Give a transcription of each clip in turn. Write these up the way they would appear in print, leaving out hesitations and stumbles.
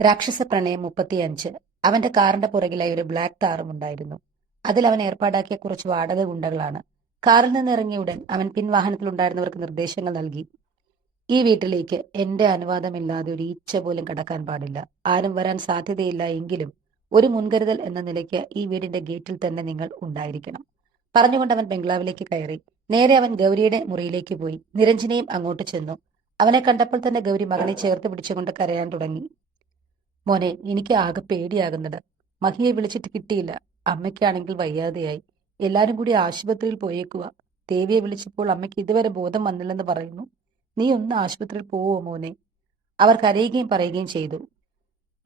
രാക്ഷസ പ്രണയം 35. അവന്റെ കാറിന്റെ പുറകിലായി ഒരു ബ്ലാക്ക് താറും ഉണ്ടായിരുന്നു. അതിൽ അവൻ ഏർപ്പാടാക്കിയ കുറച്ച് വാടക ഗുണ്ടകളാണ്. കാറിൽ നിന്ന് ഇറങ്ങിയ ഉടൻ അവൻ പിൻവാഹനത്തിലുണ്ടായിരുന്നവർക്ക് നിർദ്ദേശങ്ങൾ നൽകി. ഈ വീട്ടിലേക്ക് എന്റെ അനുവാദമില്ലാതെ ഒരു ഈച്ച പോലും കടക്കാൻ പാടില്ല. ആരും വരാൻ സാധ്യതയില്ല എങ്കിലും ഒരു മുൻകരുതൽ എന്ന നിലയ്ക്ക് ഈ വീടിന്റെ ഗേറ്റിൽ തന്നെ നിങ്ങൾ ഉണ്ടായിരിക്കണം. പറഞ്ഞുകൊണ്ട് അവൻ ബംഗ്ലാവിലേക്ക് കയറി. നേരെ അവൻ ഗൗരിയുടെ മുറിയിലേക്ക് പോയി. നിരഞ്ജനയും അങ്ങോട്ട് ചെന്നു. അവനെ കണ്ടപ്പോൾ തന്നെ ഗൗരി മകനെ ചേർത്ത് പിടിച്ചുകൊണ്ട് കരയാൻ തുടങ്ങി. മോനെ, എനിക്ക് ആകെ പേടിയാകുന്നത്. മഹിയെ വിളിച്ചിട്ട് കിട്ടിയില്ല. അമ്മയ്ക്കാണെങ്കിൽ വയ്യാതെയായി. എല്ലാരും കൂടി ആശുപത്രിയിൽ പോയേക്കുക. ദേവിയെ വിളിച്ചപ്പോൾ അമ്മയ്ക്ക് ഇതുവരെ ബോധം വന്നില്ലെന്ന് പറയുന്നു. നീ ഒന്ന് ആശുപത്രിയിൽ പോവോ മോനെ? അവർ കരയുകയും പറയുകയും ചെയ്തു.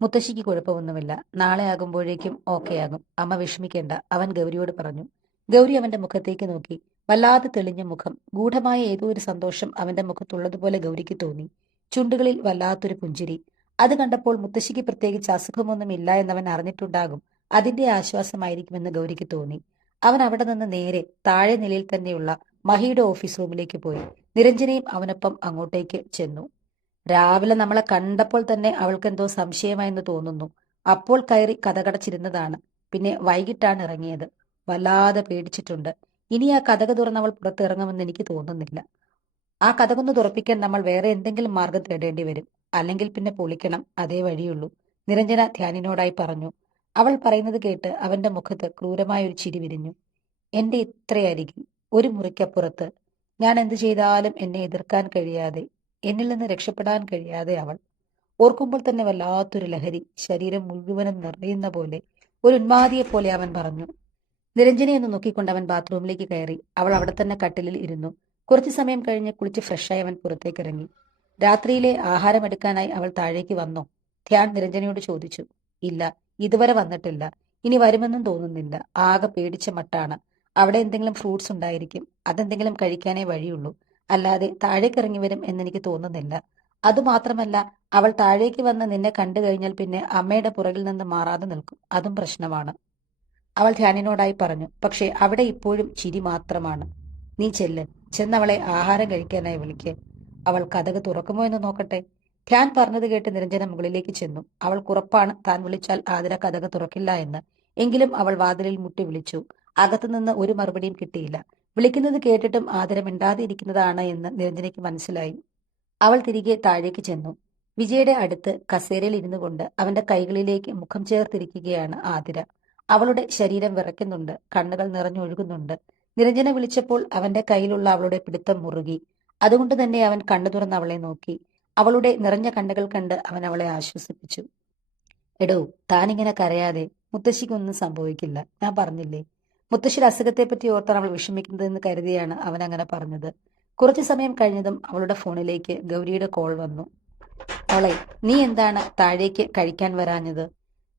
മുത്തശ്ശിക്ക് കുഴപ്പമൊന്നുമില്ല. നാളെ ആകുമ്പോഴേക്കും ഓക്കെ ആകും. അമ്മ വിഷമിക്കേണ്ട, അവൻ ഗൗരിയോട് പറഞ്ഞു. ഗൗരി അവന്റെ മുഖത്തേക്ക് നോക്കി. വല്ലാതെ തെളിഞ്ഞ മുഖം. ഗൂഢമായ ഏതോ ഒരു സന്തോഷം അവന്റെ മുഖത്തുള്ളതുപോലെ ഗൗരിക്ക് തോന്നി. ചുണ്ടുകളിൽ വല്ലാത്തൊരു പുഞ്ചിരി. അത് കണ്ടപ്പോൾ മുത്തശ്ശിക്ക് പ്രത്യേകിച്ച് അസുഖമൊന്നും ഇല്ല എന്നവൻ അറിഞ്ഞിട്ടുണ്ടാകും. അതിന്റെ ആശ്വാസമായിരിക്കുമെന്ന് ഗൗരിക്ക് തോന്നി. അവൻ അവിടെ നിന്ന് നേരെ താഴെ നിലയിൽ തന്നെയുള്ള മഹിയുടെ ഓഫീസ് റൂമിലേക്ക് പോയി. നിരഞ്ജനയും അവനൊപ്പം അങ്ങോട്ടേക്ക് ചെന്നു. രാവിലെ നമ്മളെ കണ്ടപ്പോൾ തന്നെ അവൾക്കെന്തോ സംശയമായെന്ന് തോന്നുന്നു. അപ്പോൾ കയറി കതകടച്ചിരുന്നതാണ്. പിന്നെ വൈകിട്ടാണ് ഇറങ്ങിയത്. വല്ലാതെ പേടിച്ചിട്ടുണ്ട്. ഇനി ആ കതക് തുറന്ന് അവൾ പുറത്തിറങ്ങുമെന്ന് എനിക്ക് തോന്നുന്നില്ല. ആ കതകൊന്ന് തുറപ്പിക്കാൻ നമ്മൾ വേറെ എന്തെങ്കിലും മാർഗം തേടേണ്ടി വരും. അല്ലെങ്കിൽ പിന്നെ പൊളിക്കണം, അതേ വഴിയുള്ളൂ. നിരഞ്ജന ധ്യാനിനോടായി പറഞ്ഞു. അവൾ പറയുന്നത് കേട്ട് അവന്റെ മുഖത്ത് ക്രൂരമായ ഒരു ചിരി വിരിഞ്ഞു. എന്റെ ഇത്രയരികിൽ, ഒരു മുറിക്കപ്പുറത്ത്, ഞാൻ എന്ത് ചെയ്താലും എന്നെ എതിർക്കാൻ കഴിയാതെ, എന്നിൽ നിന്ന് രക്ഷപ്പെടാൻ കഴിയാതെ അവൾ. ഓർക്കുമ്പോൾ തന്നെ വല്ലാത്തൊരു ലഹരി ശരീരം മുഴുവനും നിറയുന്ന പോലെ, ഒരു ഉന്മാദിയെപ്പോലെ അവൻ പറഞ്ഞു. നിരഞ്ജനെ ഒന്ന് നോക്കിക്കൊണ്ട് അവൻ ബാത്റൂമിലേക്ക് കയറി. അവൾ അവിടെ തന്നെ കട്ടിലിൽ ഇരുന്നു. കുറച്ചു സമയം കഴിഞ്ഞ് കുളിച്ച് ഫ്രഷായി അവൻ പുറത്തേക്കിറങ്ങി. രാത്രിയിലെ ആഹാരം എടുക്കാനായി അവൾ താഴേക്ക് വന്നോ? ധ്യാൻ നിരഞ്ജനയോട് ചോദിച്ചു. ഇല്ല, ഇതുവരെ വന്നിട്ടില്ല. ഇനി വരുമെന്നും തോന്നുന്നില്ല. ആകെ പേടിച്ച മട്ടാണ്. അവിടെ എന്തെങ്കിലും ഫ്രൂട്ട്സ് ഉണ്ടായിരിക്കും. അതെന്തെങ്കിലും കഴിക്കാനേ വഴിയുള്ളൂ. അല്ലാതെ താഴേക്ക് ഇറങ്ങി വരും എന്നെനിക്ക് തോന്നുന്നില്ല. അതുമാത്രമല്ല, അവൾ താഴേക്ക് വന്ന് നിന്നെ കണ്ടു കഴിഞ്ഞാൽ പിന്നെ അമ്മയുടെ പുറകിൽ നിന്ന് മാറാതെ നിൽക്കും. അതും പ്രശ്നമാണ്. അവൾ ധ്യാനിനോടായി പറഞ്ഞു. പക്ഷേ അവിടെ ഇപ്പോഴും ചിരി മാത്രമാണ്. നീ ചെല്ല്, ചെന്നവളെ ആഹാരം കഴിക്കാനായി വിളിക്ക്. അവൾ കതക് തുറക്കുമോ എന്ന് നോക്കട്ടെ. ധ്യാൻ പറഞ്ഞത് കേട്ട് നിരഞ്ജന മുകളിലേക്ക് ചെന്നു. അവൾക്കുറപ്പാണ് താൻ വിളിച്ചാൽ ആതിര കതക് തുറക്കില്ല എന്ന്. എങ്കിലും അവൾ വാതിലിൽ മുട്ടി വിളിച്ചു. അകത്തുനിന്ന് ഒരു മറുപടിയും കിട്ടിയില്ല. വിളിക്കുന്നത് കേട്ടിട്ടും ആതിര മിണ്ടാതെ ഇരിക്കുന്നതാണ് എന്ന് നിരഞ്ജനയ്ക്ക് മനസ്സിലായി. അവൾ തിരികെ താഴേക്ക് ചെന്നു. വിജയുടെ അടുത്ത് കസേരയിൽ ഇരുന്നു കൊണ്ട് അവന്റെ കൈകളിലേക്ക് മുഖം ചേർത്തിരിക്കുകയാണ് ആതിര. അവളുടെ ശരീരം വിറയ്ക്കുന്നുണ്ട്. കണ്ണുകൾ നിറഞ്ഞൊഴുകുന്നുണ്ട്. നിരഞ്ജന വിളിച്ചപ്പോൾ അവന്റെ കയ്യിലുള്ള അവളുടെ പിടുത്തം മുറുകി. അതുകൊണ്ട് തന്നെ അവൻ കണ്ണു തുറന്ന് അവളെ നോക്കി. അവളുടെ നിറഞ്ഞ കണ്ണുകൾ കണ്ട് അവൻ അവളെ ആശ്വസിപ്പിച്ചു. എടോ, താനിങ്ങനെ കരയാതെ. മുത്തശ്ശിക്കൊന്നും സംഭവിക്കില്ല, ഞാൻ പറഞ്ഞില്ലേ. മുത്തശ്ശിയുടെ അസുഖത്തെപ്പറ്റി ഓർത്താണ് അവൾ വിഷമിക്കുന്നതെന്ന് കരുതിയാണ് അവൻ അങ്ങനെ പറഞ്ഞത്. കുറച്ചു സമയം കഴിഞ്ഞതും അവളുടെ ഫോണിലേക്ക് ഗൗരിയുടെ കോൾ വന്നു. അവളെ, നീ എന്താണ് താഴേക്ക് കഴിക്കാൻ വരാഞ്ഞത്?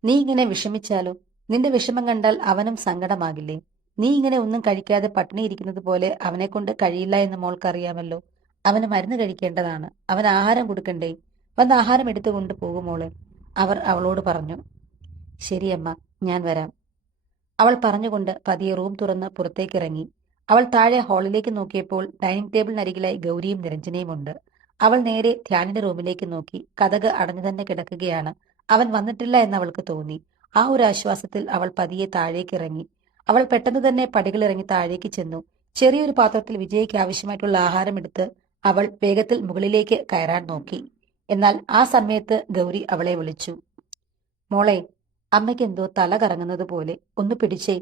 നീ ഇങ്ങനെ വിഷമിച്ചാലോ? നിന്റെ വിഷമം കണ്ടാൽ അവനും സങ്കടമാകില്ലേ? നീ ഇങ്ങനെ ഒന്നും കഴിക്കാതെ പട്ടിണിയിരിക്കുന്നത് പോലെ അവനെ കൊണ്ട് കഴിയില്ല എന്ന് മോൾക്കറിയാമല്ലോ. അവന് മരുന്ന് കഴിക്കേണ്ടതാണ്. അവൻ ആഹാരം കൊടുക്കണ്ടേ? വന്ന് ആഹാരം എടുത്തുകൊണ്ട് പോകുമോളെ, അവർ അവളോട് പറഞ്ഞു. ശരിയമ്മ, ഞാൻ വരാം. അവൾ പറഞ്ഞുകൊണ്ട് പതിയെ റൂം തുറന്ന് പുറത്തേക്കിറങ്ങി. അവൾ താഴെ ഹാളിലേക്ക് നോക്കിയപ്പോൾ ഡൈനിങ് ടേബിളിനരികിലായി ഗൗരിയും നിരഞ്ജനയും ഉണ്ട്. അവൾ നേരെ ധ്യാനിന്റെ റൂമിലേക്ക് നോക്കി. കതക് അടഞ്ഞു തന്നെ കിടക്കുകയാണ്. അവൻ വന്നിട്ടില്ല എന്ന് അവൾക്ക് തോന്നി. ആ ഒരു ആശ്വാസത്തിൽ അവൾ പതിയെ താഴേക്ക് ഇറങ്ങി. അവൾ പെട്ടെന്ന് തന്നെ പടികളിറങ്ങി താഴേക്ക് ചെന്നു. ചെറിയൊരു പാത്രത്തിൽ വിജയ്ക്ക് ആവശ്യമായിട്ടുള്ള ആഹാരം എടുത്ത് അവൾ വേഗത്തിൽ മുകളിലേക്ക് കയറാൻ നോക്കി. എന്നാൽ ആ സമയത്ത് ഗൗരി അവളെ വിളിച്ചു. മോളെ, അമ്മയ്ക്ക് എന്തോ തല കറങ്ങുന്നത് പോലെ, ഒന്ന് പിടിച്ചേ.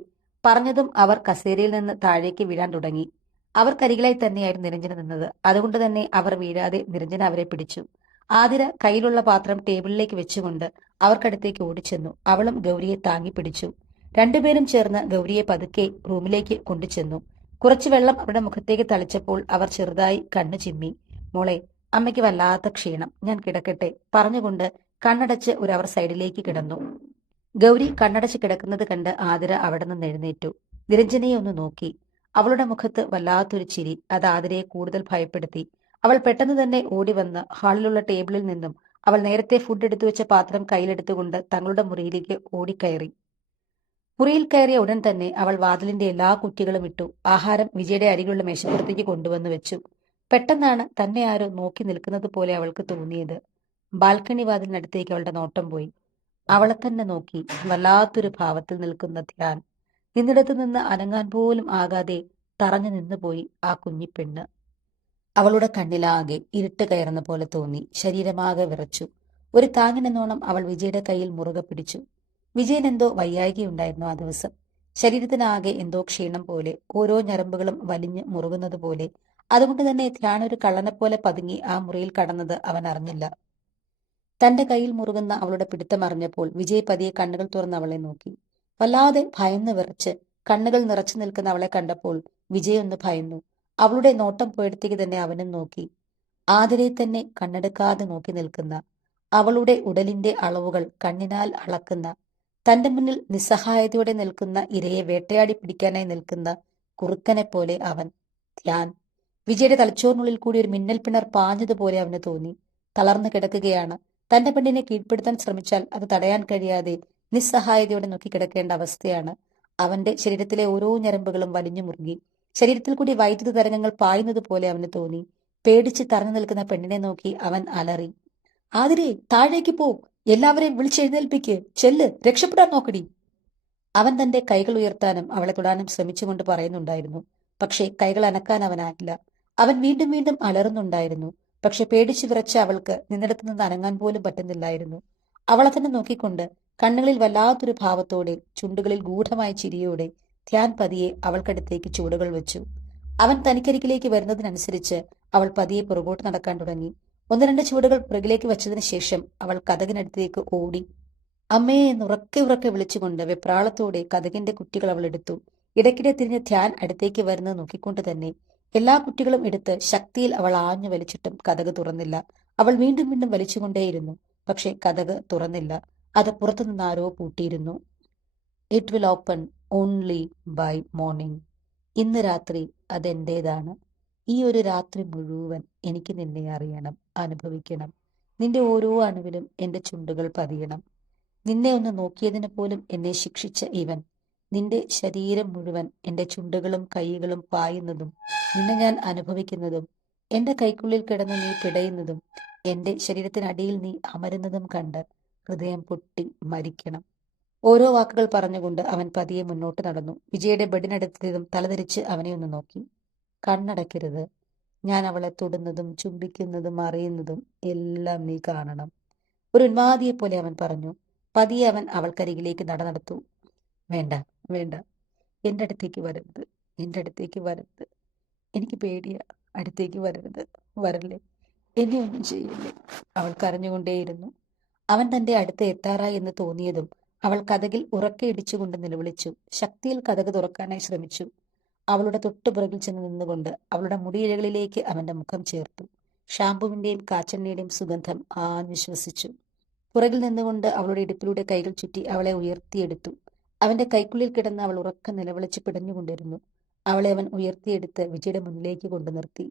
പറഞ്ഞതും അവർ കസേരയിൽ നിന്ന് താഴേക്ക് വീഴാൻ തുടങ്ങി. അവർക്കരികിലായി തന്നെയായിരുന്നു നിരഞ്ജന നിന്നത്. അതുകൊണ്ട് തന്നെ അവർ വീഴാതെ നിരഞ്ജന അവരെ പിടിച്ചു. ആതിര കയ്യിലുള്ള പാത്രം ടേബിളിലേക്ക് വെച്ചുകൊണ്ട് അവർക്കടുത്തേക്ക് ഓടിച്ചെന്നു. അവളും ഗൗരിയെ താങ്ങി പിടിച്ചു. രണ്ടുപേരും ചേർന്ന് ഗൗരിയെ പതുക്കെ റൂമിലേക്ക് കൊണ്ടുചെന്നു. കുറച്ചു വെള്ളം അവരുടെ മുഖത്തേക്ക് തളിച്ചപ്പോൾ അവർ ചെറുതായി കണ്ണു ചിമ്മി. മോളെ, അമ്മയ്ക്ക് വല്ലാത്ത ക്ഷീണം, ഞാൻ കിടക്കട്ടെ പറഞ്ഞുകൊണ്ട് കണ്ണടച്ച് ഒരു അവർ സൈഡിലേക്ക് കിടന്നു. ഗൗരി കണ്ണടച്ച് കിടക്കുന്നത് കണ്ട് ആതിര അവിടെ നിന്ന് എഴുന്നേറ്റു. നിരഞ്ജനയെ ഒന്ന് നോക്കി. അവളുടെ മുഖത്ത് വല്ലാത്തൊരു ചിരി. അത് ആതിരയെ കൂടുതൽ ഭയപ്പെടുത്തി. അവൾ പെട്ടെന്ന് തന്നെ ഓടി വന്ന് ഹാളിലുള്ള ടേബിളിൽ നിന്നും അവൾ നേരത്തെ ഫുഡ് എടുത്തു വെച്ച പാത്രം കയ്യിലെടുത്തുകൊണ്ട് തങ്ങളുടെ മുറിയിലേക്ക് ഓടിക്കയറി. മുറിയിൽ കയറിയ ഉടൻ തന്നെ അവൾ വാതിലിന്റെ എല്ലാ കുറ്റികളും ഇട്ടു. ആഹാരം വിജയുടെ അരികിലുള്ള മേശപ്പുറത്തേക്ക് കൊണ്ടുവന്ന് വെച്ചു. പെട്ടെന്നാണ് തന്നെ ആരോ നോക്കി നിൽക്കുന്നത് പോലെ അവൾക്ക് തോന്നിയത്. ബാൽക്കണി വാതിലിനടുത്തേക്ക് അവളുടെ നോട്ടം പോയി. അവളെ തന്നെ നോക്കി വല്ലാത്തൊരു ഭാവത്തിൽ നിൽക്കുന്ന ധ്യാൻ. നിന്നിടത്തു നിന്ന് അനങ്ങാൻ പോലും ആകാതെ തറഞ്ഞു നിന്നുപോയി ആ കുഞ്ഞിപ്പെണ്ണ്. അവളുടെ കണ്ണിലാകെ ഇരുട്ട് കയറുന്ന പോലെ തോന്നി. ശരീരമാകെ വിറച്ചു. ഒരു താങ്ങിനെന്നോണം അവൾ വിജയുടെ കയ്യിൽ മുറുകെ പിടിച്ചു. വിജയൻ എന്തോ വയ്യായ്കയുണ്ടായിരുന്നു ആ ദിവസം. ശരീരത്തിനാകെ എന്തോ ക്ഷീണം പോലെ, ഓരോ ഞരമ്പുകളും വലിഞ്ഞ് മുറുകുന്നത് പോലെ. അതുകൊണ്ട് തന്നെ ധ്യാൻ ഒരു കള്ളനെപ്പോലെ പതുങ്ങി ആ മുറിയിൽ കടന്നത് അവൻ അറിഞ്ഞില്ല. തന്റെ കയ്യിൽ മുറുകുന്ന അവളുടെ പിടുത്തമറിഞ്ഞപ്പോൾ വിജയ് പതിയെ കണ്ണുകൾ തുറന്ന് അവളെ നോക്കി. വല്ലാതെ ഭയന്ന് വിറച്ച് കണ്ണുകൾ നിറച്ചു നിൽക്കുന്ന അവളെ കണ്ടപ്പോൾ വിജയ് ഒന്ന് ഭയന്നു. അവളുടെ നോട്ടം പോയിടത്തേക്ക് തന്നെ അവനും നോക്കി. ആതിരെ തന്നെ കണ്ണെടുക്കാതെ നോക്കി നിൽക്കുന്ന, അവളുടെ ഉടലിന്റെ അളവുകൾ കണ്ണിനാൽ അളക്കുന്ന, തന്റെ മുന്നിൽ നിസ്സഹായതയോടെ നിൽക്കുന്ന ഇരയെ വേട്ടയാടി പിടിക്കാനായി നിൽക്കുന്ന കുറുക്കനെ പോലെ അവൻ. ധ്യാൻ. വിജയുടെ തലച്ചോറിനുള്ളിൽ കൂടി ഒരു മിന്നൽ പിണർ പാഞ്ഞതുപോലെ അവന് തോന്നി. തളർന്നു കിടക്കുകയാണ്. തന്റെ പെണ്ണിനെ കീഴ്പ്പെടുത്താൻ ശ്രമിച്ചാൽ അത് തടയാൻ കഴിയാതെ നിസ്സഹായതയോടെ നോക്കിക്കിടക്കേണ്ട അവസ്ഥയാണ്. അവന്റെ ശരീരത്തിലെ ഓരോ ഞരമ്പുകളും വലിഞ്ഞു മുറുകി. ശരീരത്തിൽ കൂടി വൈദ്യുത തരംഗങ്ങൾ പായുന്നത് പോലെ അവന് തോന്നി. പേടിച്ച് തറഞ്ഞു നിൽക്കുന്ന പെണ്ണിനെ നോക്കി അവൻ അലറി. ആതിരെ, താഴേക്ക് പോ! എല്ലാവരെയും വിളിച്ചെഴുന്നേൽപ്പിക്ക്! ചെല്ല്, രക്ഷപ്പെടാൻ നോക്കടി! അവൻ തന്റെ കൈകൾ ഉയർത്താനും അവളെ തൊടാനും ശ്രമിച്ചുകൊണ്ട് പറയുന്നുണ്ടായിരുന്നു. പക്ഷേ കൈകൾ അനക്കാൻ അവനായില്ല. അവൻ വീണ്ടും വീണ്ടും അലറുന്നുണ്ടായിരുന്നു. പക്ഷെ പേടിച്ചു വിറച്ച അവൾക്ക് നിന്നിടത്തു നിന്ന് അനങ്ങാൻ പോലും പറ്റുന്നില്ലായിരുന്നു. അവളെ തന്നെ നോക്കിക്കൊണ്ട് കണ്ണുകളിൽ വല്ലാത്തൊരു ഭാവത്തോടെ, ചുണ്ടുകളിൽ ഗൂഢമായ ചിരിയോടെ ധ്യാൻ പതിയെ അവൾക്കടുത്തേക്ക് ചുവടുകൾ വെച്ചു. അവൻ തനിക്കരികിലേക്ക് വരുന്നതിനനുസരിച്ച് അവൾ പതിയെ പുറകോട്ട് നടക്കാൻ തുടങ്ങി. ഒന്ന് രണ്ട് ചുവടുകൾ പുറകിലേക്ക് വച്ചതിന് ശേഷം അവൾ കതകിനടുത്തേക്ക് ഓടി. അമ്മേ എന്ന് ഉറക്കെ ഉറക്കെ വിളിച്ചുകൊണ്ട് വെപ്രാളത്തോടെ കതകിന്റെ കുറ്റികൾ അവൾ എടുത്തു. ഇടയ്ക്കിടെ തിരിഞ്ഞ് ധ്യാൻ അടുത്തേക്ക് വരുന്നത് നോക്കിക്കൊണ്ട് തന്നെ എല്ലാ കുറ്റികളും എടുത്ത് ശക്തിയിൽ അവൾ ആഞ്ഞു വലിച്ചിട്ടും കതക് തുറന്നില്ല. അവൾ വീണ്ടും വീണ്ടും വലിച്ചുകൊണ്ടേയിരുന്നു. പക്ഷെ കതക് തുറന്നില്ല. അത് പുറത്തുനിന്ന് ആരോ പൂട്ടിയിരുന്നു. It will open only by morning. ഇന്ന് രാത്രി അതെന്റേതാണ്. ഈ ഒരു രാത്രി മുഴുവൻ എനിക്ക് നിന്നെ അറിയണം, അനുഭവിക്കണം. നിന്റെ ഓരോ അണുവിലും എന്റെ ചുണ്ടുകൾ പതിയണം. നിന്നെ ഒന്ന് നോക്കിയതിന് പോലും എന്നെ ശിക്ഷിച്ച ഇവൻ, നിന്റെ ശരീരം മുഴുവൻ എന്റെ ചുണ്ടുകളും കൈകളും പായുന്നതും, നിന്നെ ഞാൻ അനുഭവിക്കുന്നതും, എന്റെ കൈക്കുള്ളിൽ കിടന്ന് നീ പിടയുന്നതും, എന്റെ ശരീരത്തിനടിയിൽ നീ അമരുന്നതും കണ്ട് ഹൃദയം പൊട്ടി മരിക്കണം. ഓരോ വാക്കുകൾ പറഞ്ഞുകൊണ്ട് അവൻ പതിയെ മുന്നോട്ട് നടന്നു. വിജയുടെ ബെഡിനടുത്തതും തലതിരിച്ച് അവനെ ഒന്ന് നോക്കി. കണ്ണടയ്ക്കരുത്. ഞാൻ അവളെ തൊടുന്നതും ചുംബിക്കുന്നതും അറിയുന്നതും എല്ലാം നീ കാണണം. ഒരു ഉന്മാദിയെപ്പോലെ അവൻ പറഞ്ഞു. പതിയെ അവൻ അവൾക്കരികിലേക്ക് നടന്നെടുത്തു. വേണ്ട, വേണ്ട, എൻ്റെ അടുത്തേക്ക് വരരുത്, എൻ്റെ അടുത്തേക്ക് വരരുത്. എനിക്ക് പേടിയാ. അടുത്തേക്ക് വരരുത്, വരല്ലേ, എന്നെ ഒന്നും ചെയ്യില്ലേ. അവൾ കരഞ്ഞുകൊണ്ടേയിരുന്നു. അവൻ തന്റെ അടുത്ത് എത്താറായി എന്ന് തോന്നിയതും അവൾ കതകിൽ ഉറക്കെ ഇടിച്ചുകൊണ്ട് നിലവിളിച്ചു. ശക്തിയിൽ കതക് തുറക്കാനായി ശ്രമിച്ചു. അവളുടെ തൊട്ടുപുറകിൽ ചെന്ന് നിന്നുകൊണ്ട് അവളുടെ മുടിയിഴകളിലേക്ക് അവന്റെ മുഖം ചേർത്തു. ഷാമ്പുവിന്റെയും കാച്ചെണ്ണയുടെയും സുഗന്ധം ആഞ്ഞു ശ്വസിച്ചു. പുറകിൽ നിന്നുകൊണ്ട് അവളുടെ ഇടുപ്പിലൂടെ കൈകൾ ചുറ്റി അവളെ ഉയർത്തിയെടുത്തു. അവന്റെ കൈക്കുള്ളിൽ കിടന്ന് അവൾ ഉറക്കം നിലവിളിച്ച് പിടഞ്ഞുകൊണ്ടിരുന്നു. അവളെ അവൻ ഉയർത്തിയെടുത്ത് വിജയുടെ മുന്നിലേക്ക് കൊണ്ടു നിർത്തി.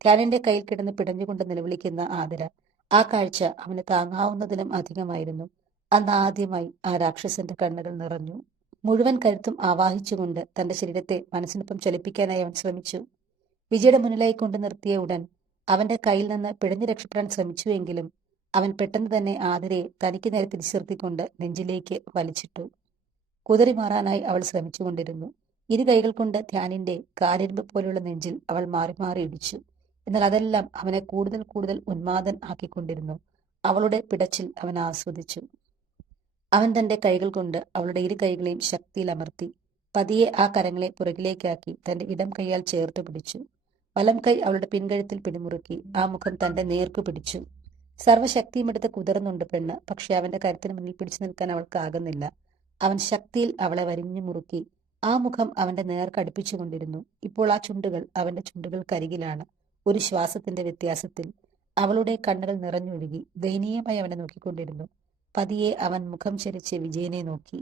ധ്യാനിന്റെ കയ്യിൽ കിടന്ന് പിടഞ്ഞുകൊണ്ട് നിലവിളിക്കുന്ന ആതിര. ആ കാഴ്ച അവന് താങ്ങാവുന്നതിലും അധികമായിരുന്നു. അന്ന് ആദ്യമായി ആ രാക്ഷസന്റെ കണ്ണുകൾ നിറഞ്ഞു. മുഴുവൻ കരുത്തും ആവാഹിച്ചുകൊണ്ട് തന്റെ ശരീരത്തെ മനസ്സിനൊപ്പം ചലിപ്പിക്കാനായി അവൻ ശ്രമിച്ചു. വിജയുടെ മുന്നിലായി കൊണ്ടു നിർത്തിയ ഉടൻ അവന്റെ കയ്യിൽ നിന്ന് പിടഞ്ഞു രക്ഷപ്പെടാൻ ശ്രമിച്ചുവെങ്കിലും അവൻ പെട്ടെന്ന് തന്നെ ആതിരയെ തനിക്ക് നേരെ തിരിച്ചു നിർത്തിക്കൊണ്ട് നെഞ്ചിലേക്ക് വലിച്ചിട്ടു. കുതറി മാറാനായി അവൾ ശ്രമിച്ചുകൊണ്ടിരുന്നു. ഇരു കൈകൾ കൊണ്ട് ധ്യാനിന്റെ കാലിരുമ്പ് പോലെയുള്ള നെഞ്ചിൽ അവൾ മാറി മാറി ഇടിച്ചു. എന്നാൽ അതെല്ലാം അവനെ കൂടുതൽ കൂടുതൽ ഉന്മാദൻ ആക്കിക്കൊണ്ടിരുന്നു. അവളുടെ പിടച്ചിൽ അവൻ ആസ്വദിച്ചു. അവൻ തന്റെ കൈകൾ കൊണ്ട് അവളുടെ ഇരു കൈകളെയും ശക്തിയിൽ അമർത്തി. പതിയെ ആ കരങ്ങളെ പുറകിലേക്കാക്കി തന്റെ ഇടം കൈയാൽ ചേർത്ത് പിടിച്ചു. വലം കൈ അവളുടെ പിൻകഴുത്തിൽ പിടിമുറുക്കി ആ മുഖം തന്റെ നേർക്കു പിടിച്ചു. സർവ്വശക്തിയും എടുത്ത് കുതിർന്നുണ്ട് പെണ്ണ്. പക്ഷെ അവന്റെ കരുത്തിന് മുന്നിൽ പിടിച്ചു നിൽക്കാൻ അവൾക്കാകുന്നില്ല. അവൻ ശക്തിയിൽ അവളെ വരിഞ്ഞു മുറുക്കി. ആ മുഖം അവന്റെ നേർക്ക് അടുപ്പിച്ചുകൊണ്ടിരുന്നു. ഇപ്പോൾ ആ ചുണ്ടുകൾ അവന്റെ ചുണ്ടുകൾക്കരികിലാണ്. ഒരു ശ്വാസത്തിന്റെ വ്യത്യാസത്തിൽ. അവളുടെ കണ്ണുകൾ നിറഞ്ഞൊഴുകി. ദയനീയമായി അവനെ നോക്കിക്കൊണ്ടിരുന്നു. പതിയെ അവൻ മുഖം ചരിച്ച് വിജയനെ നോക്കി.